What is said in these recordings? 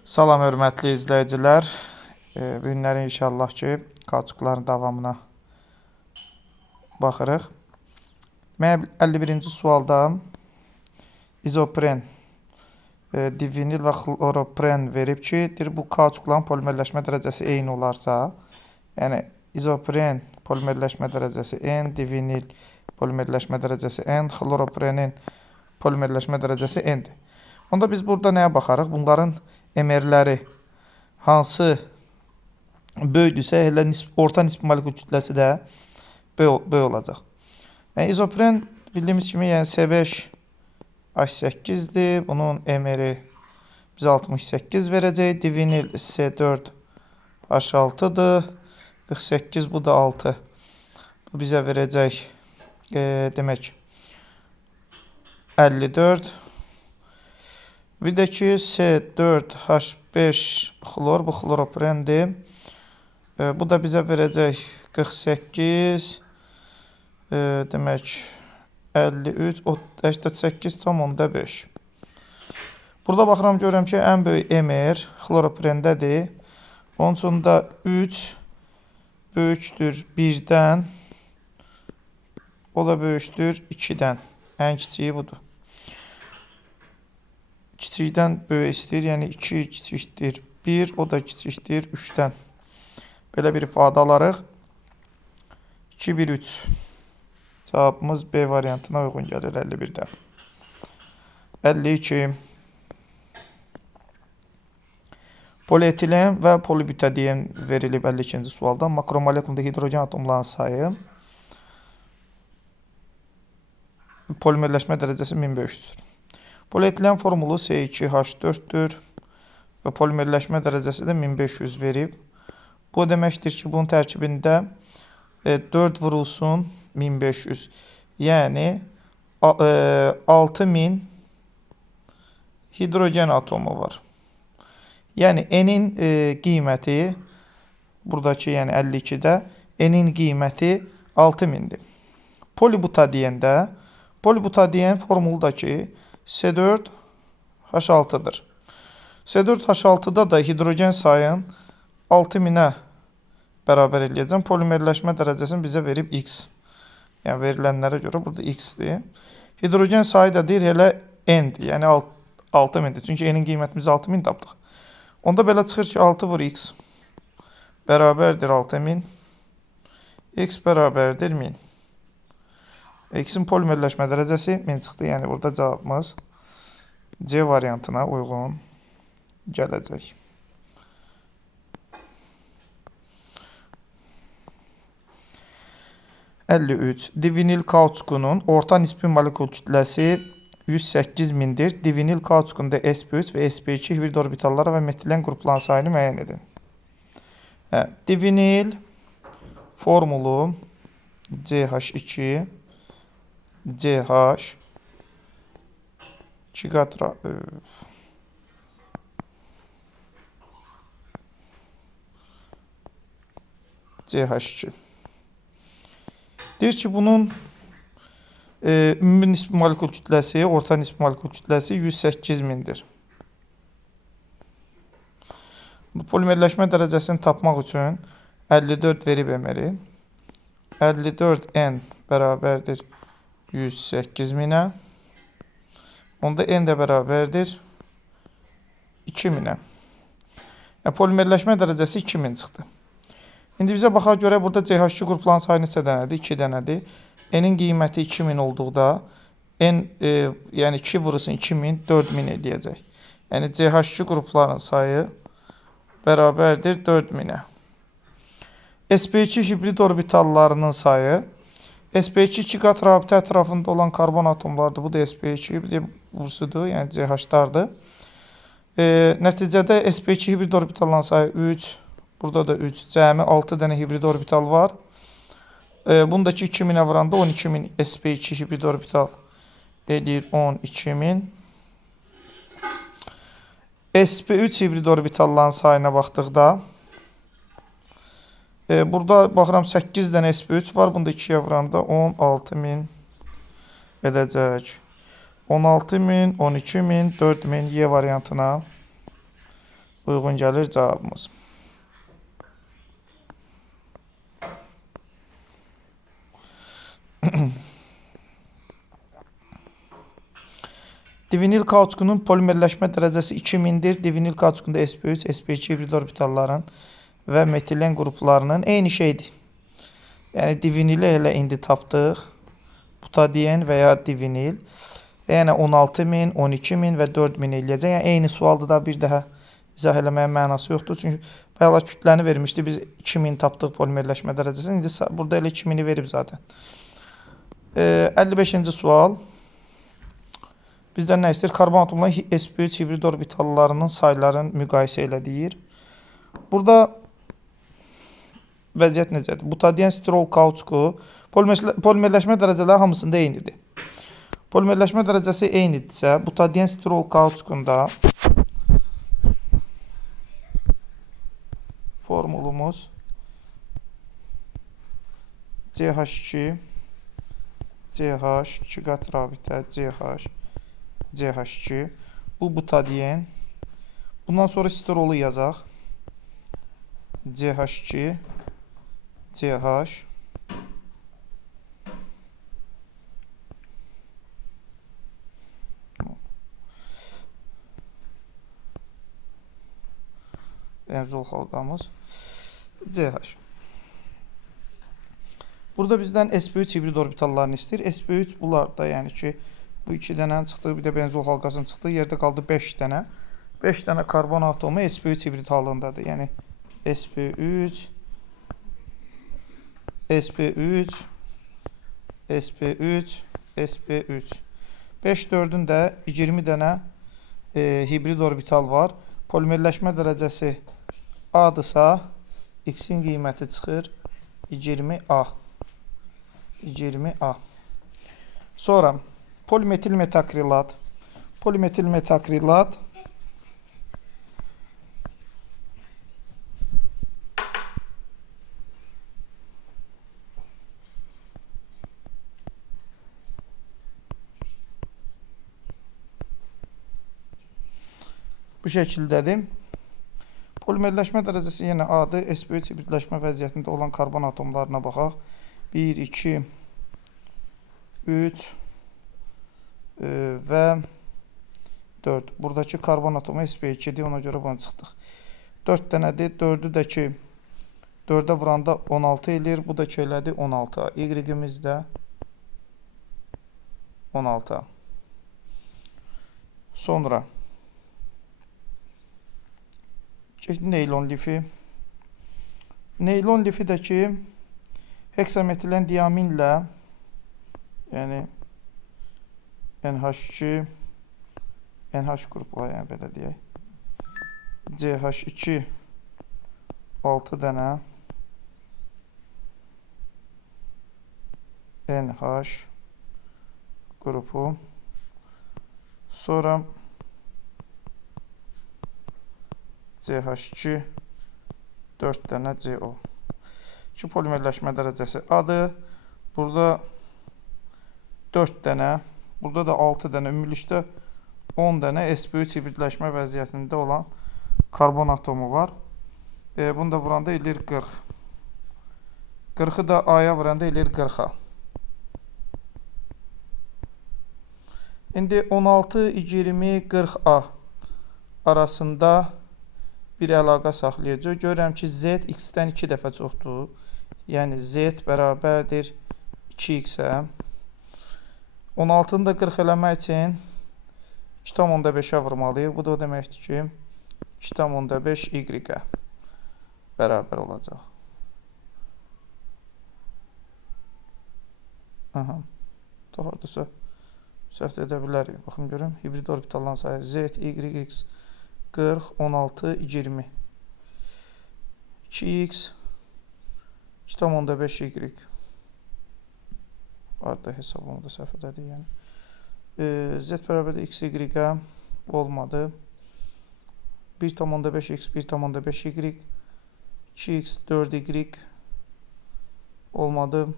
Salam hörmətli izləyicilər. Bu günləri inşallah ki, kauçukların davamına baxırıq. Mən 51-ci sualda izopren, divinil və xloropren verib ki, bu kauçukların polimerləşmə dərəcəsi eyni olarsa, yəni izopren polimerləşmə dərəcəsi N, divinil polimerləşmə dərəcəsi N, xloroprenin polimerləşmə dərəcəsi N-dir. Onda biz burada nəyə baxarıq? Bunların emerləri hansı böyükdürsə, elə orta nisbi molekul kütləsi də böyük olacaq. Yəni, izopren bildiyimiz kimi yəni C5H8-dir. Bunun emeri bizə 68 verəcək. Divinil C4H6-dır. 48, bu da 6. Bu bizə verəcək demək 54. Bir də ki, C4H5 xlor, bu xloroprendir. Bu da bizə verəcək 48, demək 53, 88,5. Burada baxıram, görürəm ki, ən böyük emer xloroprendədir. Onun üçün da 3 böyükdür 1-dən, o da böyükdür 2-dən. Ən kiçiyi budur. Kiçikdən böyük istəyir, yəni 2 kiçikdir 1, o da kiçikdir 3-dən. Belə bir ifadə alarıq. 2, 1, 3. Cavabımız B variantına uyğun gəlir 51-də. 52. Polietilen və polibutadiyen verilib 52-ci sualda. Makromolekulunda hidrogen atomlarının sayı, polimerləşmə dərəcəsi 1500-dür. Polietilen formulu C2H4-dür və polimerləşmə dərəcəsi də 1500 verib. Bu deməkdir ki, bunun tərkibində 4 vurulsun 1500. Yəni 6000 hidrogen atomu var. Yəni N-in qiyməti buradakı, yəni 52-də N-in qiyməti 6000-dir. Polibutadiyen formuludakı C4H6-dır. C4H6-da da hidrogen sayın 6000-ə bərabər eləyəcəm. Polimerləşmə dərəcəsini bizə verib X. Yəni verilənlərə görə burada X-dir. Hidrogen sayı da deyir elə N-dir. Yəni 6000-dir. Çünki N-in qiymətimizi 6000 tapdıq. Onda belə çıxır ki, 6 vur X bərabərdir 6000. X bərabərdir 1000. X-in polimerləşmə dərəcəsi 1000 çıxdı. Yəni burada cavabımız C variantına uyğun gələcək. Divinil kauçukunun orta nisbi molekul kütləsi 108.000-dir. Divinil kauçukunda sp3 və sp2 hibrid orbitallara və metilen qrupların sayını müəyyən edin. Divinil formulu CH2 CH 2 qatra CH2. Deyir ki, bunun ümumi nisbi molekul kütləsi, orta nisbi molekul kütləsi 108.000-dir. Bu polimerləşmə dərəcəsini tapmaq üçün 54 verib emeri. 54N bərabərdir 108.000-ə. Onda N də bərabərdir 2000-ə. Yəni, polimerləşmə dərəcəsi 2000 çıxdı. İndi bizə baxaq görək, burada CH2 qrupların sayı neçə dənədir? 2 dənədir. N-in qiyməti 2000 olduqda, N, yəni 2 vurulsun 2000, 4000 eləyəcək. Yəni CH2 qrupların sayı bərabərdir 4000-ə. sp2 hibrid orbitallarının sayı, sp2 2 qat rabitə ətrafında olan karbon atomlardır. Bu da sp2 bir vursudur, yəni CH-dardır. Nəticədə sp2 hibrid orbitalların sayı 3, burada da 3, cəmi 6 dənə hibrid orbital var. Bundakı 2000'ə vuranda 12000 sp2 hibrid orbital edir 12000. sp3 hibrid orbitalların sayına baxdıqda, burada baxıram 8 dənə sp3 var. Bunda 2'yə vuranda 16000 edəcək. 16000, 12000, 4000 Y variantına uyğun gəlir cavabımız. Divinil kauçukunun polimerləşmə dərəcəsi 2000-dir. Divinil kauçukunda sp3, sp2 hibrid orbitalların və metilen qruplarının eyni şeydir. Yəni divinili elə indi tapdıq. Butadiyen və ya divinil. Yəni 16000, 12000 və 4000 eləyəcək. Yəni eyni sualda da bir daha izah eləməyə mənası yoxdur. Çünki bayaqlar kütləni vermişdi. Biz 2000 tapdıq polimerləşmə dərəcəsini. İndi burada elə 2000-i verib zaten. 55-ci sual. Bizdən nə istəyir? Karbon atomlarının sp3 hibrid orbitallarının saylarını müqayisə elə deyir. Burada vəziyyət necədir? Butadiyen, stirol, kauçuku polimerləşmə dərəcələri hamısında eynidir. Polimerləşmə dərəcəsi eynidirsə, butadiyen, stirol, kauçukunda formulumuz CH2 CH 2 qat rabitə CH2. Bu butadiyen. Bundan sonra stirolu yazaq. CH2 CH benzol halqamız CH. Burada bizdən sp3 hibrid orbitallarını istəyir. sp3 bunlarda, yəni ki, bu 2 dənə çıxdı, bir də benzol halqasının çıxdı. Yerdə qaldı 5 dənə. 5 dənə karbon atomu sp3 hibrid halındadır. Yəni sp3 sp3 sp3 sp3 5 4-ün də 20 dənə hibrid orbital var. Polimerləşmə dərəcəsi A-dırsa X-in qiyməti çıxır 20A. 20A. Sonra polimetil metakrilat. Polimetil metakrilat bu şəkildədir. Polimerləşmə dərəcəsi yenə A-dır. sp3 hibridləşmə vəziyyətində olan karbon atomlarına baxaq. 1, 2, 3 və 4. Buradakı karbon atomu sp2-dir. Ona görə bunu çıxdıq. 4 dənədir. 4-ü də ki 4-ə vuranda 16 eləyir. Bu da ki elədi 16. Y-imiz də 16. Sonra neylon lifi. Neylon lifi də ki heksametilen diaminlə, yəni NH2 NH qruplar, yəni belə deyək. CH2 6 dənə NH qrupu. Sonra CH2 4 dənə CO. 2 polimerləşmə dərəcəsi A-dır. Burada 4 dənə, burada da 6 dənə, ümumilikdə 10 dənə sp3 hibridləşmə vəziyyətində olan karbon atomu var. Bunu da vuranda eləyir 40. 40-ı da A-ya vuranda eləyir 40-a. İndi 16, 20, 40A arasında bir əlaqə saxlayacaq. Görürəm ki, Z X-dən 2 dəfə çoxdur. Yəni Z bərabərdir 2X-ə. 16-nı da 40 eləmək üçün 2,5-ə vurmalıyıq. Bu da o deməkdir ki, 2,5 Y-ə bərabər olacaq. Doğrudusa səhv edə bilərik. Baxın görüm. Hibrid orbitalların sayı Z, Y, X 40, 16, 20. 2X 2,5 Y. Arada hesabımı da səhv edədik. Yəni. Z bərabərdir X, Y-ə olmadı. 1,5 X, 1,5 Y. 2X, 4Y olmadı.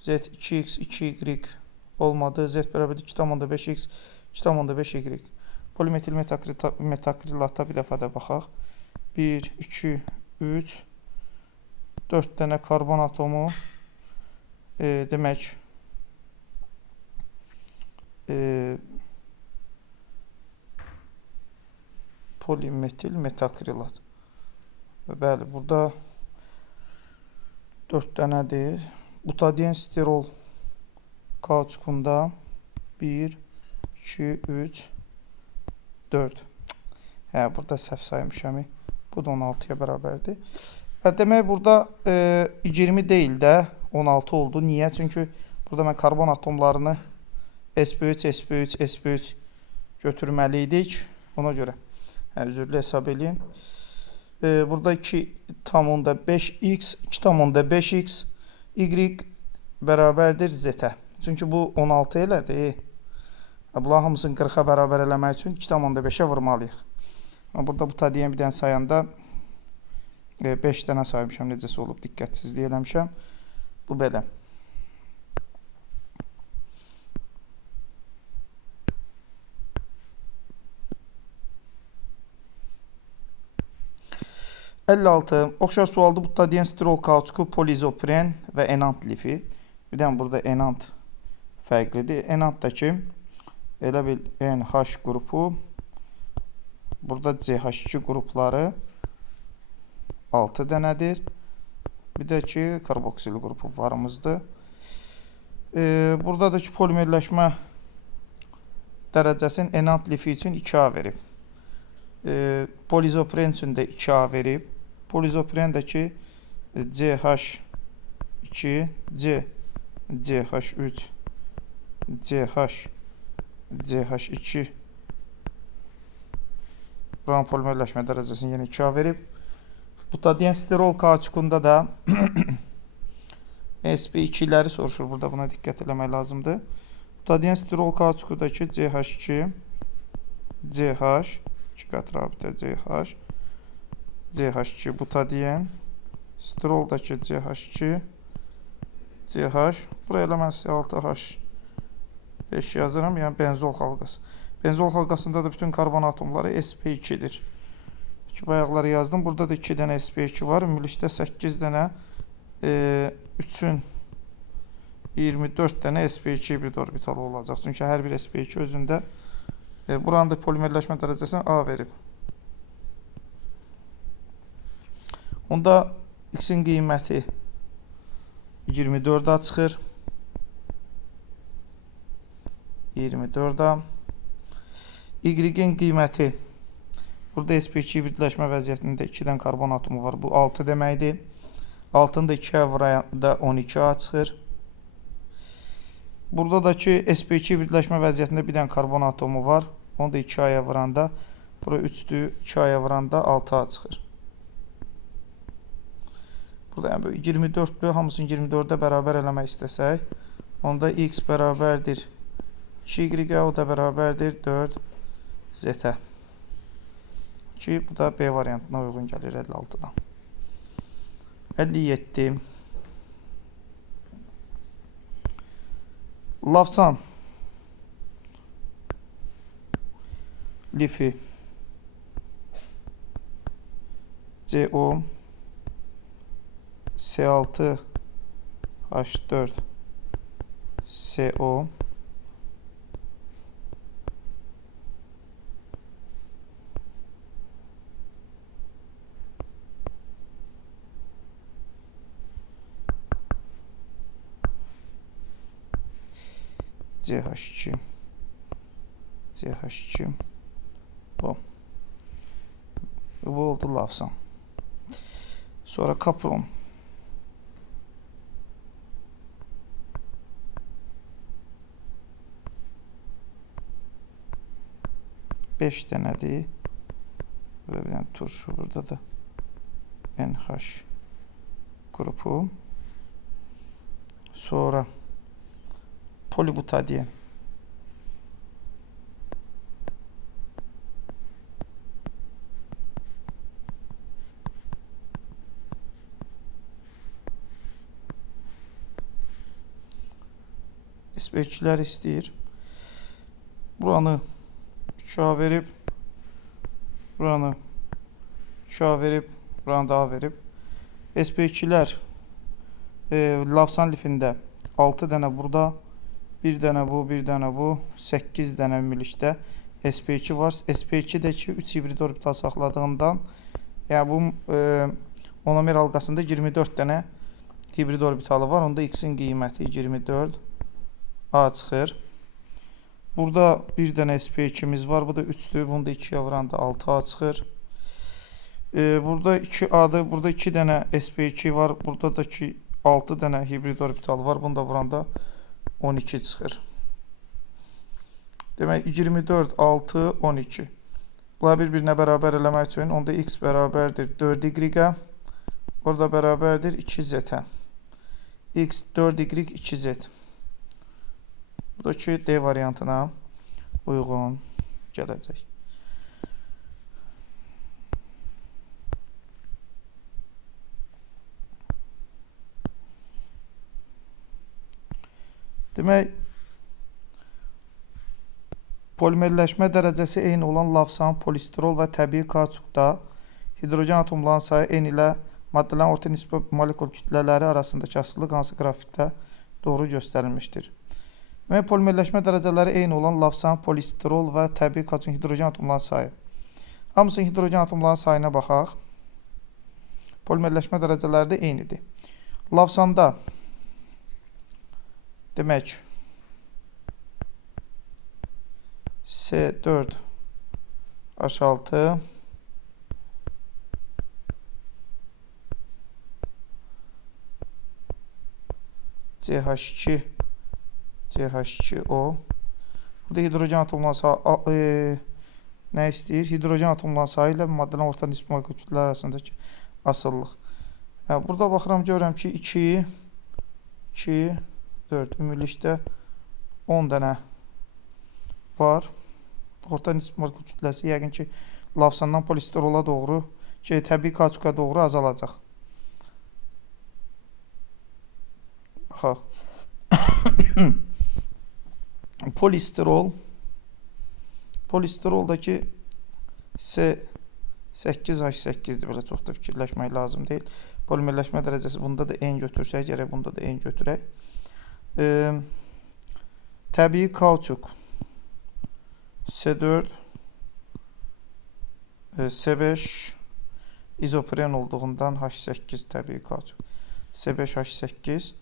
Z 2X, 2Y olmadı. Z bərabərdir 2,5 X, 2,5 Y. Polimetil metakrilata bir dəfə də baxaq. 1, 2, 3, 4 dənə karbon atomu. Demək, polimetil metakrilat. Bəli, burada 4 dənədir. Butadien sterol kauçukunda 1, 2, 3, 4. Burada səhv saymışam. Bu da 16-ya bərabərdir. Demək, burada 20 deyil də 16 oldu. Niyə? Çünki burada mən karbon atomlarını sp3, sp3, sp3 götürməli idik. Ona görə üzrlü hesab edin. Burada 2,5x, 2,5x, y bərabərdir z-ə. Çünki bu 16 elədir. Bunların hamısını 40-a bərabər eləmək üçün 2,5-ə vurmalıyıq. Burada butadiyen bir dənə sayanda 5 dənə saymışam, necəsə olub, diqqətsizlik eləmişəm. Bu belə. Oxşar sualda butadiyen sterol kauçuku, polizopren və enant lifi. Bir dənə burada enant fərqlidir. Enantdakı elə bil NH qrupu, burada CH2 qrupları 6 dənədir. Bir də ki, karboksil qrupu varımızdır. Burada da ki, polimerləşmə dərəcəsinin enant lifi üçün 2A verib. Polizopren üçün də 2A verib. Polizoprendəki CH2, CH3, CH2 buranın polimerləşmə dərəcəsini yenə 2A verib. Butadiyen sterol kauçukunda da sp2'ləri soruşur. Burada buna diqqət eləmək lazımdır. Butadiyen sterol kauçukudakı CH2, CH, 2 qat rabitə CH, CH2 butadiyen, steroldakı CH2, CH, buraya elə mən C6H5 yazıram, yəni benzol xalqası. Benzol xalqasında da bütün karbon atomları sp2'dir. Bayaqları yazdım. Burada da 2 dənə sp2 var. Ümumilikdə 8 dənə 3-ün 24 dənə sp2 hibrid orbitalı olacaq. Çünki hər bir sp2 özündə buranın da polimerləşmə dərəcəsini A verib. Onda X-in qiyməti 24A çıxır. 24A. Y-in qiyməti, burada sp2 hibridləşmə vəziyyətində 2-dən karbon atomu var. Bu 6 deməkdir. 6-nı da 2-yə vuranda 12A çıxır. Burada da ki, sp2 hibridləşmə vəziyyətində bir dənə karbon atomu var. Onu da 2A'ya vuranda, bura 3'dür, 2A'ya vuranda 6A çıxır. Burada yəni 24'lü, hamısını 24'ə bərabər eləmək istəsək, onda X bərabərdir 2Y, o da bərabərdir 4Z-ə. Ki, bu da B variantına uyğun gəlir 56-dan. 57. Lavsan lifi CO C6H4 CO CH2 bu oldu lavsan. Sonra kapron. Beş dənədir. Burada bir dənə turşu, burada da NH qrupu. Sonra polibutadiyen. sp2'lər istəyir. Buranı Şua verib, buranı şua verib, buranı daha verib. SP2'lər Lavsan lifində 6 dənə burada, 1 dənə bu, 1 dənə bu, 8 dənə ümumilikdə SP2 var. SP2-dəki 3 hibrid orbital saxladığından, yəni bu monomer halqasında 24 dənə hibrid orbitalı var. Onda X-in qiyməti 24 A çıxır. Burada bir dənə SP2'miz var. Bu da 3'dür. Bunu da 2'yə vuranda 6A çıxır. Burada 2A'dır. Burada 2 dənə SP2 var. Burada da 6 dənə hibrid orbital var. Bunu da vuranda 12 çıxır. Demək 24, 6, 12. Bunları bir-birinə bərabər eləmək üçün onda X bərabərdir 4Y. Orada bərabərdir 2Z. X 4Y 2Z. Bu da ki D variantına uyğun gələcək. Demək, polimerləşmə dərəcəsi eyni olan lavsan, polistirol və təbii kauçukda hidrogen atomlarının sayı eyni ilə maddələrin orta nisbə molekul kütlələri arasındakı asılılıq hansı qrafikdə doğru göstərilmişdir. Demək, polimerləşmə dərəcələri eyni olan lavsan, polistirol və təbii kauçuk hidrogen atomlarının sayı. Hamısının hidrogen atomlarının sayına baxaq. Polimerləşmə dərəcələri də eynidir. Lavsanda demək C4 H6 CH2 CH2O. Burada hidrogen atomlarının sayı nə istəyir? Hidrogen atomlarının sayı ilə maddələrin orta nisbə molekul kütlələri arasındakı asıllıq. Yəni, burada baxıram, görürəm ki 2, 2, 4 ümumilikdə 10 dənə var. Orta nisbə molekul kütləsi yəqin ki lavsandan polistirola doğru, təbii kauçuka doğru azalacaq. Baxaq. Polistiroldakı C8H8'dir. Belə çox da fikirləşmək lazım deyil. Polimerləşmə dərəcəsi bunda da N götürsək, gərək bunda da N götürək. Təbii kauçuk C4 C5 izopren olduğundan H8 təbii kauçuk C5H8.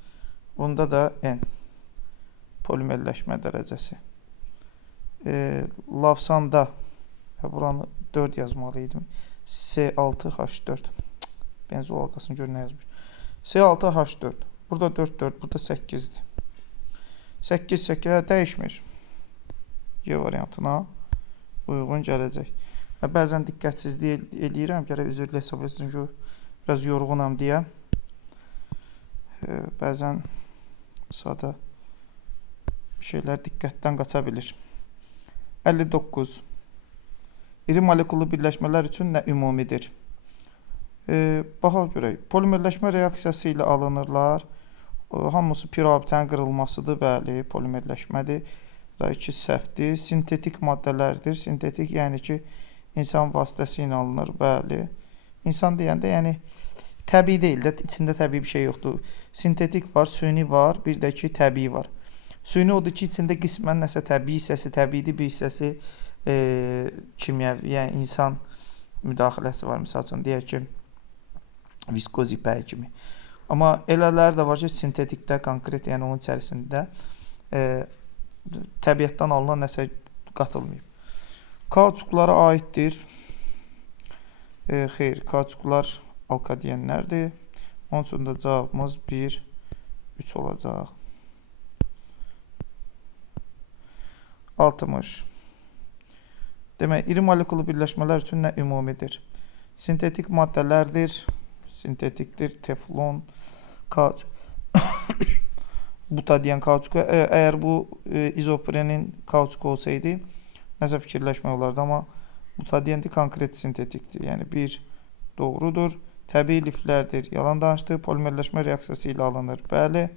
Bunda da N polimerləşmə dərəcəsi. Lavsanda buranı 4 yazmalıydım. C6H4 benzol halqasını gör nə yazmış. C6H4. Burada 4, 4, burada 8'dir. 8, 8 dəyişmir. Y variantına uyğun gələcək. Bəzən diqqətsizlik eləyirəm. Gərək üzrlə hesab etsin ki, biraz yorğunam deyə. Bəzən sadə şeylər diqqətdən qaça bilir. 59. İri molekullu birləşmələr üçün nə ümumidir? Baxaq görək. Polimerləşmə reaksiyası ilə alınırlar. Hamısı pirobitənin qırılmasıdır. Bəli, polimerləşmədir. Daha 2 səhvdir. Sintetik maddələrdir. Sintetik yəni ki, insan vasitəsi ilə alınır. Bəli. İnsan deyəndə yəni təbii deyil də, içində təbii bir şey yoxdur. Sintetik var, süni var, bir də ki, təbii var. Süni odur ki, içində qismən nəsə təbii hissəsi, təbiidir, bir hissəsi kimyəvi, yəni insan müdaxiləsi var. Misal üçün, deyək ki, viskoz ipəyi kimi. Amma elələri də var ki, sintetikdə, konkret, yəni onun içərisində təbiətdən alınan nəsə qatılmayıb. Kauçuklara aiddir. Xeyr, kauçuklar alkadiyənlərdir. Onun üçün də cavabımız 1, 3 olacaq. 60. Demək, iri molekulu birləşmələr üçün nə ümumidir? Sintetik maddələrdir. Sintetikdir. Teflon, kauçuk. Butadiyen kauçuku. Əgər bu izoprenin kauçuku olsaydı, nəsə fikirləşmək olardı. Amma butadiyendi konkret sintetikdir. Yəni, bir doğrudur. Təbii liflərdir. Yalan danışdı. Polimerləşmə reaksiyası ilə alınır. Bəli.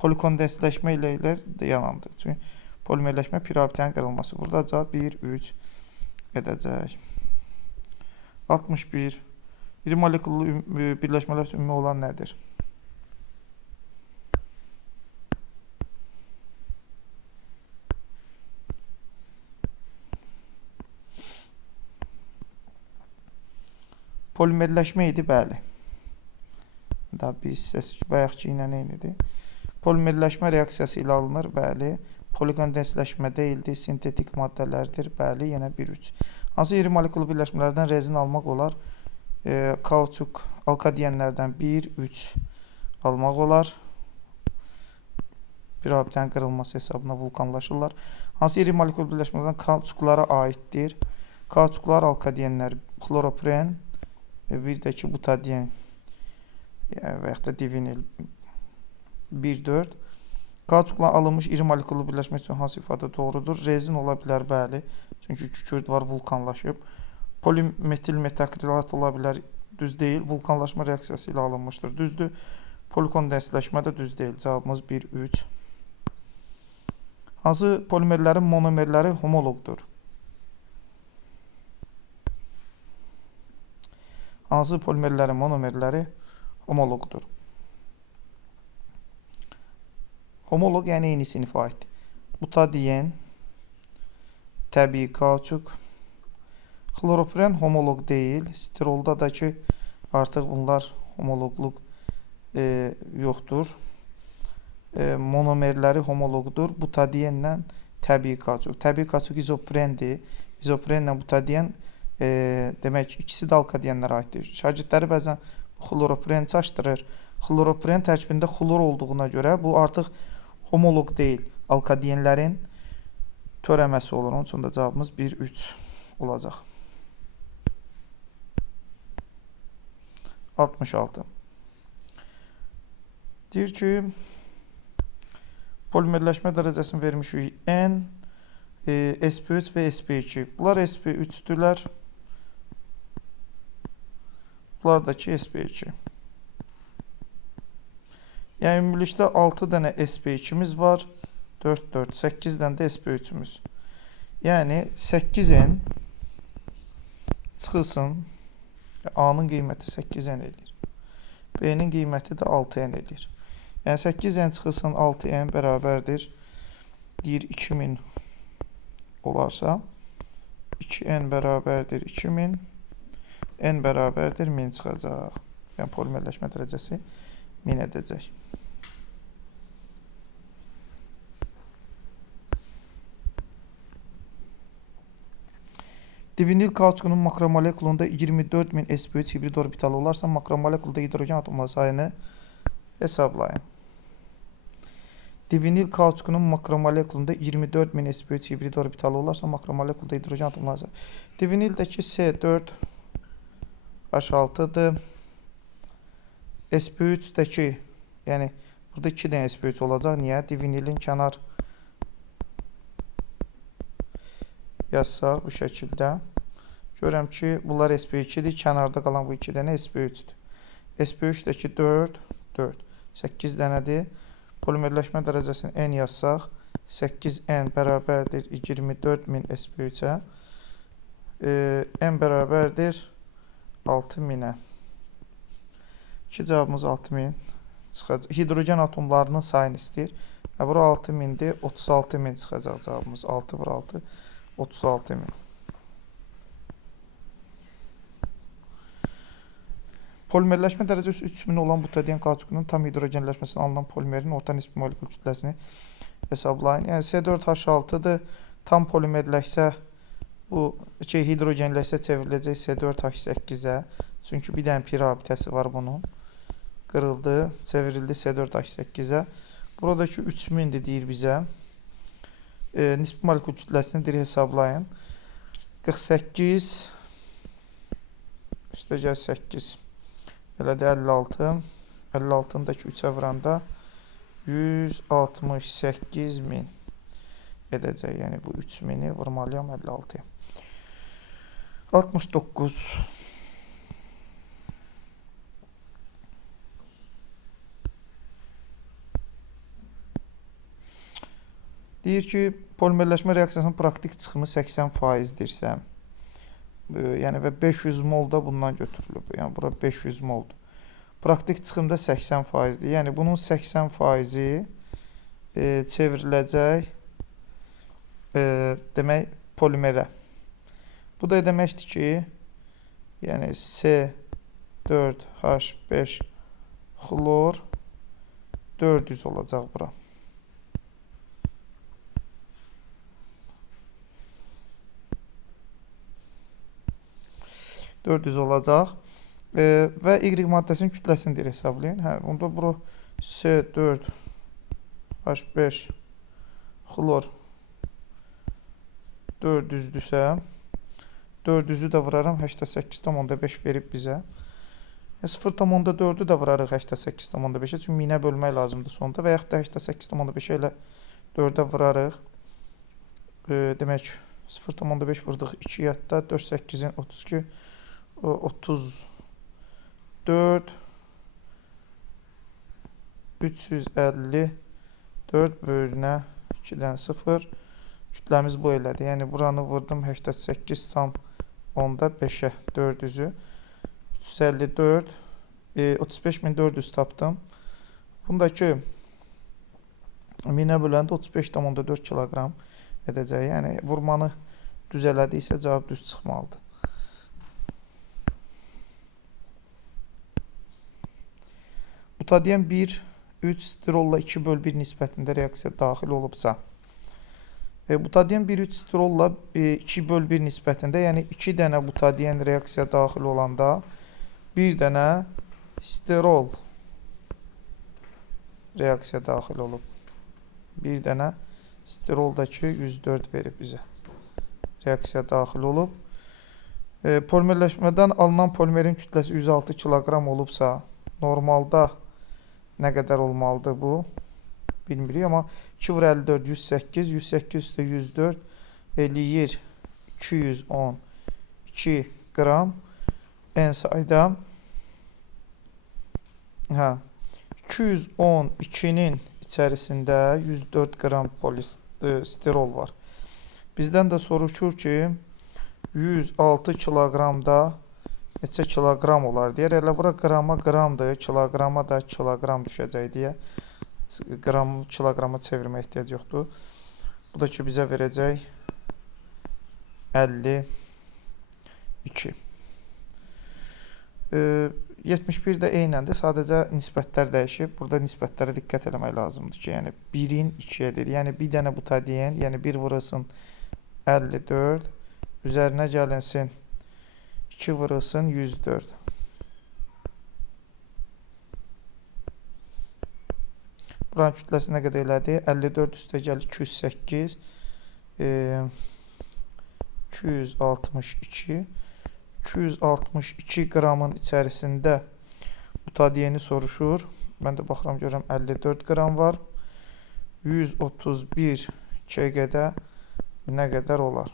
Polikondensləşmə ilə də yalandır. Çünki polimerləşmə pirobitənin qırılması. Burada cavab 1, 3, edəcək. 61. İri molekullu birləşmələr üçün ümumi olan nədir? Polimerləşmə idi, bəli. Daha bir hissəsi bayaqki ilə eynidir. Polimerləşmə reaksiyası ilə alınır, bəli. Polikondensləşmə deyildi, sintetik maddələrdir, bəli. Yenə 1-3. Hansı iri molekullu birləşmələrdən rezin almaq olar? Kauçuk, alkadiyenlərdən 1-3 almaq olar. Bir abidənin qırılması hesabına vulkanlaşırlar. Hansı iri molekullu birləşmələrdən kauçuklara aiddir? Kauçuklar, alkadiyenlər, xloropren, bir də ki, butadiyen və yaxud da divinil 1-4. Kauçukla alınmış iri molekullu birləşmə üçün hansı ifadə doğrudur? Rezin ola bilər, bəli. Çünki kükürt var, vulkanlaşıb. Polimetil metakrilat ola bilər, düz deyil. Vulkanlaşma reaksiyası ilə alınmışdır, düzdür. Polikondensləşmə də düz deyil. Cavabımız 1-3. Hansı polimerlərin monomerləri homoloqdur? Hansı polimerlərin monomerləri homoloqdur? Homoloq yəni eyni sinifə aiddir. Butadiyen, təbii kauçuk, xloropren homoloq deyil. Stirolda da ki, artıq bunlar homoloqluq yoxdur. Monomerləri homoloqdur. Butadiyenlə təbii kauçuk. Təbii kauçuk izoprendir. İzoprenlə butadiyen demək, ikisi də alkadiyenlərə aiddir. Şagirdləri bəzən xloropren çaşdırır. Xloropren tərkibində xlor olduğuna görə bu artıq homoloq deyil. Alkadiyenlərin törəməsi olur. Onun üçün də cavabımız 1-3 olacaq. 66. Deyir ki, polimerləşmə dərəcəsini vermişik N, sp3 və sp2. Bunlar sp3'dülər. Bunlar da ki sp2. Yəni ümumilikdə 6 dənə sp2'miz var. 4, 4, 8 dənə də sp3'ümüz. Yəni 8n çıxılsın. A-nın qiyməti 8n edir. B-nin qiyməti də 6n edir. Yəni 8n çıxılsın 6n bərabərdir. Deyir 2000 olarsa 2n bərabərdir 2000. N bərabərdir 1000 çıxacaq. Yəni polimerləşmə dərəcəsi 1000 edəcək. Divinil kauçukunun makromolekulunda 24000 sp3 hibrid orbitalı olarsa makromolekulda hidrogen atomları sayını hesablayın. Divinil kauçukunun makromolekulunda 24000 sp3 hibrid orbitalı olarsa makromolekulda hidrogen atomları sayını. Divinildəki S4 H6'dır. sp3'dəki, yəni burada 2 dənə sp3 olacaq. Niyə? Divinilin kənar yazsaq bu şəkildə. Görürəm ki, bunlar sp2'dir. Kənarda qalan bu 2 dənə sp3'dür. sp3'dəki 4, 4, 8 dənədir. Polimerləşmə dərəcəsini n yazsaq, 8n bərabərdir 24000 sp3'ə. N bərabərdir 6000'ə. İki cavabımız 6000 çıxacaq. Hidrogen atomlarının sayını istəyir. Bura 6000'dir. 36000 çıxacaq cavabımız. 6 vur 6. 36000. Polimerləşmə dərəcəsi 3000 olan butadiyen kauçukunun tam hidrogenləşməsindən alınan polimerin orta nisbi molekul kütləsini hesablayın. Yəni C4H6'dır. Tam polimerləşsə bu hidrogenləşsə çevriləcək C4H8'ə. Çünki bir dənə pi rabitəsi var bunun. Qırıldı, çevrildi C4H8'ə. Buradakı 3000'dir deyir bizə. Nisbi molekul kütləsini dir hesablayın. 48 üstə gəl 8 elə də 56. 56'dakı 3'ə vuranda 168000 edəcək. Yəni bu 3000'i vurmalıyam 56'ya. 69. Deyir ki, polimerləşmə reaksiyasının praktik çıxımı 80%dirsə, Yəni və 500 mol da bundan götürülüb. Yəni bura 500 moldur. Praktik çıxımda 80%-dir. Yəni bunun 80%-i çevriləcək demək polimerə. Bu da deməkdir ki, yəni C4H5 xlor 400 olacaq bura. 400 olacaq. Və Y maddəsinin kütləsini deyir hesablayın. Hə, onda bura C4H5 xlor 400-dürsə, 400-ü də vuraram 88,5 verib bizə. 0,4-ü də vurarıq 88,5-ə, çünki 1000-ə bölmək lazımdır sonda və yaxud da 88,5 ilə 4-ə vurarıq. Demək 0,5 vurduq 2 yadda, 4, 8-in 32, 34, 354 bölünə 2-dən 0. Kütləmiz bu elədir. Yəni buranı vurdum 88,5-ə 400-ü. 354, 35400 tapdım. Bundakı 1000-ə böləndə 35,4 kiloqram edəcək. Yəni vurmanı düz elədiksə cavab düz çıxmalıdır. Butadiyen 1, 3 stirolla 2/1 nisbətində reaksiya daxil olubsa, butadiyen 1, 3 stirolla 2/1 nisbətində, yəni 2 dənə butadiyen reaksiya daxil olanda 1 dənə sterol reaksiya daxil olub. 1 dənə steroldakı 104 verib bizə. Reaksiya daxil olub. Polimerləşmədən alınan polimerin kütləsi 106 kiloqram olubsa, normalda nə qədər olmalıdır bu? Bilmirik, amma 2 vur 54, 108, 108 üstə 104 eləyir 212 qram. En sayda 212-nin içərisində 104 qram polisterol var. Bizdən də soruşur ki, 106 kiloqramda neçə kiloqram olar deyər. Elə bura qrama qramdır, kiloqrama da kiloqram düşəcək deyə kiloqrama çevirmə ehtiyac yoxdur. Bu da ki bizə verəcək 52. 71 də eynəndir, sadəcə nisbətlər dəyişib. Burada nisbətlərə diqqət eləmək lazımdır ki, yəni 1-in 2-yədir. Yəni bir dənə butadiyen, yəni 1 vurulsun 54, üzərinə gəlinsin 2 vurulsun 104. Buranın kütləsi nə qədər elədi? 54 üstə gəl 208, 262, 262 qramın içərisində butadiyeni soruşur. Mən də baxıram, görürəm 54 qram var. 131 kq-də nə qədər olar?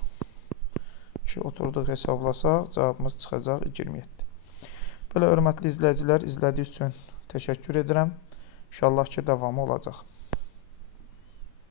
Ki, oturduq hesablasaq, cavabımız çıxacaq 27. Belə hörmətli izləyicilər, izlədiyiniz üçün təşəkkür edirəm. İnşallah ki, davamı olacaq.